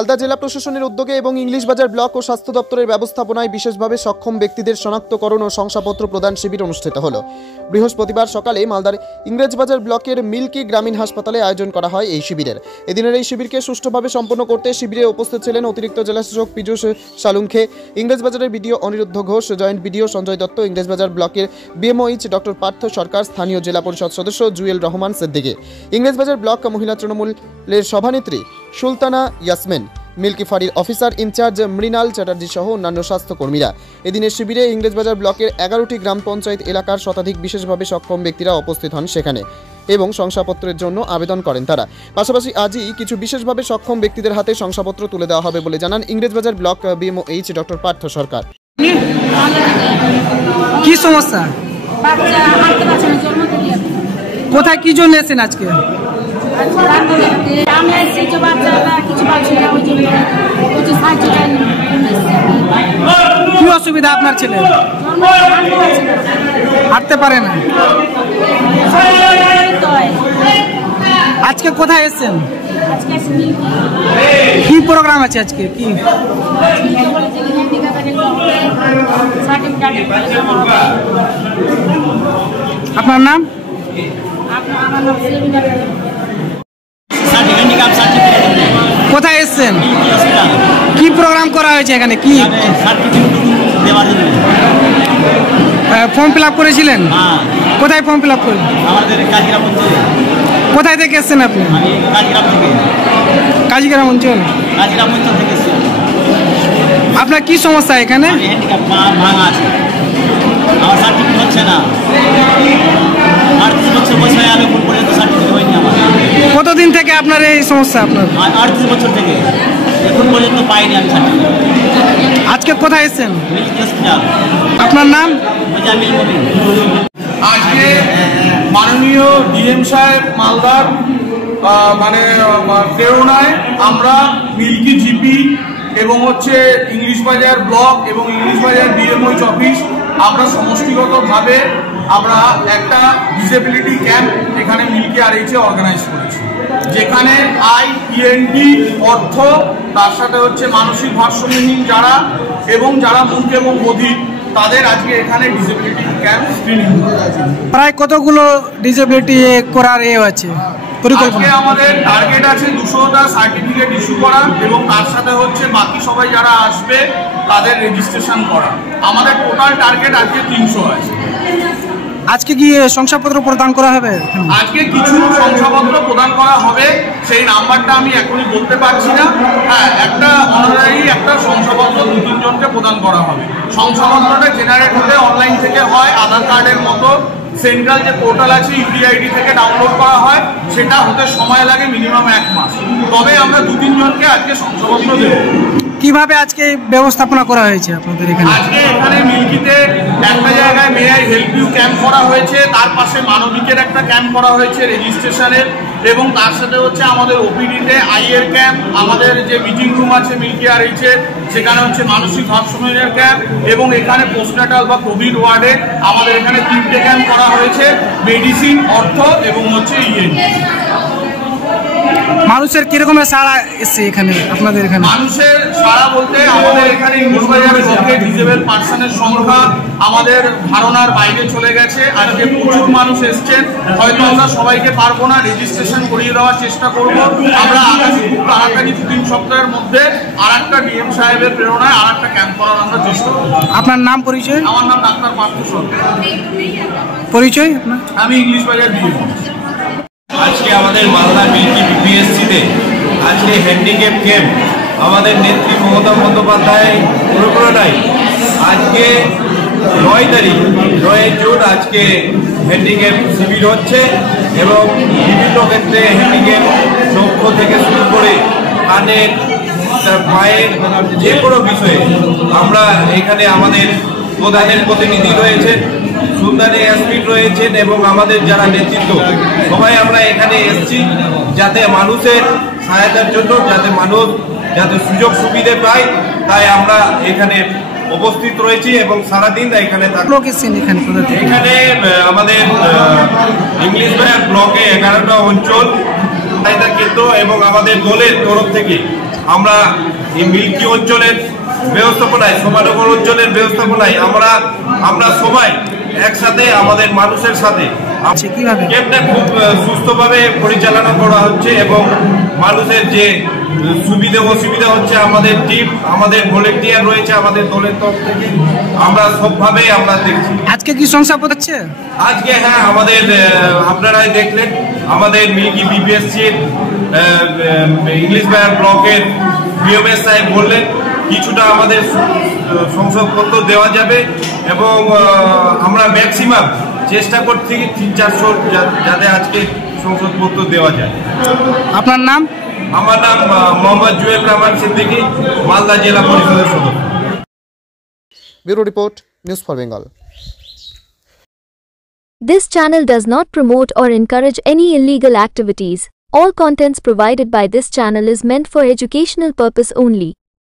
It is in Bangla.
মালদা জেলা প্রশাসনের উদ্যোগে এবং ইংলিশ বাজার ব্লক ও স্বাস্থ্য দপ্তরের ব্যবস্থাপনায় বিশেষভাবে সক্ষম ব্যক্তিদের শনাক্তকরণ ও শংসাপত্র প্রদান শিবির অনুষ্ঠিত হল। বৃহস্পতিবার সকালে মালদার ইংরেজ বাজার ব্লকের মিল্কি গ্রামীণ হাসপাতালে আয়োজন করা হয় এই শিবিরের। এদিনের এই শিবিরকে সুষ্ঠুভাবে সম্পন্ন করতে শিবিরে উপস্থিত ছিলেন অতিরিক্ত জেলাশাসক পীযূষ সালুঙ্খে, ইংরেজ বাজারের BDO Aniruddha Ghosh, joint BDO Sanjay Dutta, English Bazar ব্লকের বিএমওইচ ডক্টর পার্থ সরকার, স্থানীয় জেলা পরিষদ সদস্য জুয়েল রহমান সিদ্দিকী, ইংরেজ বাজার ব্লক মহিলা তৃণমূলের সভানেত্রী সুলতানা ইয়াসমিন, মিল্কি ফাঁড়ির অফিসার ইনচার্জ মৃণাল চ্যাটার্জি সহ অন্যান্য স্বাস্থ্যকর্মীরা। এদিনের শিবিরে ইংরেজবাজার ব্লকের 11টি গ্রাম পঞ্চায়েত এলাকার শতাধিক বিশেষভাবে সক্ষম ব্যক্তিরা উপস্থিত হন সেখানে এবং শংসাপত্রের জন্য আবেদন করেন তারা। পাশাপাশি আজই কিছু বিশেষভাবে সক্ষম ব্যক্তিদের হাতে শংসাপত্র তুলে দেওয়া হবে বলে জানান Englishbazar block BMOH doctor Partha Sarkar. কি সমস্যা? কোথায় কি জন্য এসেছেন আজকে? কি অসুবিধা আপনার ছেলে? হাঁটতে পারে না। আজকে কোথায় এসেছেন? কি প্রোগ্রাম আছে আজকে? কি আপনার নাম? কোথায় এসেছেন? কি প্রোগ্রাম করা হয়েছে এখানে? কি ফর্ম ফিল আপ করেছিলেন? কোথায় ফর্ম ফিল আপ করেন? কোথায় থেকে এসেছেন আপনি? কাজীগ্রাম অঞ্চল। আপনার কি সমস্যা এখানে? কতদিন থেকে আপনার এই সমস্যা? আপনার 38 বছর থেকে এখন পর্যন্ত পাইনি আমি সার্টিফিকেট। আজকে কোথায় এসেছেন? আপনার নাম? আজকে মাননীয় ডিএম সাহেব মালদার প্রেরণায় আমরা মিল্কি জিপি এবং ইংলিশ বাজার ব্লক এবং ইংলিশ বাজার বিএমওইচ অফিস আমরা সমষ্টিগতভাবে আমরা একটা ডিসেবিলিটি ক্যাম্প এখানে মিল্কি আরএইচে অর্গানাইজ করেছি, যেখানে আইপিএনডি অর্থ, তার সাথে মানসিক ভারসাম্যহীন যারা এবং যারা মুখ এবং বধির তাদের আজকে এখানে ডিসেবিলিটি ক্যাম্প স্ক্রিনিং আছে। প্রায় কতগুলো ডিসেবিলিটি করার আছে আজকে আমাদের টার্গেট আছে 200টা সার্টিফিকেট ইস্যু করা এবং তার সাথে বাকি সবাই যারা আসবে তাদের রেজিস্ট্রেশন করা। আমাদের টোটাল টার্গেট আজকে 300 আছে। আজকে কি শংসাপত্র প্রদান করা হবে? আজকে কিছু শংসাপত্র প্রদান করা হবে, সেই নাম্বারটা আমি এখনই বলতে পারছি না। হ্যাঁ, একটা অনারারি একটা শংসাপত্র 2-3 জনকে প্রদান করা হবে। শংসাপত্রটা জেনারেট হতে অনলাইন থেকে হয়, আধার কার্ডের মতো সেন্ট্রাল যে পোর্টাল আছে ইউডিআইডি থেকে ডাউনলোড করা হয়, সেটা হতে সময় লাগে মিনিমাম 1 মাস। তবে আমরা 2-3 জনকে আজকে শংসাপত্র দেব। কিভাবে আজকে ব্যবস্থাপনা করা হয়েছে আপনাদের এখানে? আজকে এখানে মিল্কিতে একটা জায়গায় may I help you camp করা হয়েছে, তার পাশে মানবিকের একটা ক্যাম্প করা হয়েছে রেজিস্ট্রেশনের, এবং তার সাথে আমাদের ওপিডিতে আইয়ের ক্যাম্প, আমাদের যে মিটিং রুম আছে মিল্কি আরএইচের সেখানে মানসিক ভারসাম্যের ক্যাম্প, এবং এখানে পোস্টনাটাল বা কোভিড ওয়ার্ডে আমাদের এখানে 3টে ক্যাম্প করা হয়েছে, মেডিসিন, অর্থ এবং ইএনটি। মানুষের কিরকম সাড়া এসছে এখানে আপনাদের এখানে? মানুষের সাড়া বলতে আমাদের এখানে ইংলিশ বাজারের ব্লকে ডিসেবল পার্সনের সংখ্যা আমাদের ধারণার বাইরে চলে গেছে। আজকে প্রচুর মানুষ এসছেন, হয়তো আমরা সবাইকে পারবো না, রেজিস্ট্রেশন করিয়ে দেওয়ার চেষ্টা করব। আমরা আগামী খুব তাড়াতাড়ি 2-3 সপ্তাহের মধ্যে আরেকটা ডিএম সাহেবের প্রেরণায় আরেকটা ক্যাম্প করার আমরা চেষ্টা করব। আপনার নাম পরিচয়? আমার নাম ডাক্তার পার্থ সরকার। পরিচয় আপনার? আমি ইংলিশ বাজার ডিএম। আজকে আমাদের মালদা মিল্কি বিপিএসসিতে আজকে হ্যান্ডিক্যাপ ক্যাম্প আমাদের নেত্রী মমতা বন্দ্যোপাধ্যায় অনুপ্রেরণায় আজকে 9 তারিখ 9 জুন আজকে হ্যান্ডিক্যাপ শিবির হচ্ছে, এবং বিভিন্ন ক্ষেত্রে হ্যান্ডিক্যাপ চক্ষু থেকে শুরু করে কানের, পায়ের যে কোনো বিষয়ে আমরা এখানে আমাদের প্রধানের প্রতিনিধি রয়েছেন, সুন্দরী এসপি রয়েছেন এবং আমাদের যারা নেতৃত্ব সবাই আমরা এখানে এসেছি যাতে মানুষের সহায়তার জন্য, যাতে মানুষ যাতে সুযোগ সুবিধে পায়, তাই আমরা এখানে উপস্থিত রয়েছি এবং সারাদিন এখানে এখানে আমাদের ইংলিশ বাজার ব্লকে 11টা অঞ্চল সহায়তা কেন্দ্র এবং আমাদের দলের তরফ থেকে আমরা এই মিল্কি অঞ্চলের ব্যবস্থাপনায়, শোভানগর অঞ্চলের ব্যবস্থাপনায় আমরা সবাই একসাথে আমাদের মানুষের সাথে ক্যাম্পটা খুব সুস্থভাবে পরিচালনা করা হচ্ছে এবং মানুষের যে সুবিধা অসুবিধা হচ্ছে আমাদের টিম, আমাদের ভলেন্টিয়ার রয়েছে আমাদের দলের তরফ থেকে, আমরা সবভাবেই আমরা দেখছি। আজকে কি শংসাপত্র হচ্ছে? আজকে হ্যাঁ, আমাদের আপনারাই দেখলেন আমাদের মিল্কি বিপিএসসির ইংলিশ বাজার ব্লকের বিএমএস সাহেব বললেন কিছুটা আমাদের শংসাপত্র দেওয়া যাবে এবং আমরা ম্যাক্সিমাম চেষ্টা করছি 300-400 যাতে আজকে শংসাপত্র দেওয়া যায়। আপনার নাম? আমার নাম মোহাম্মদ জুয়েল রহমান সিদ্দিকী, মালদা জেলা পরিষদের সদস্য। Bureau report, news for Bengal. This channel does not promote or encourage any illegal activities. All contents provided by this channel is meant for educational purpose only.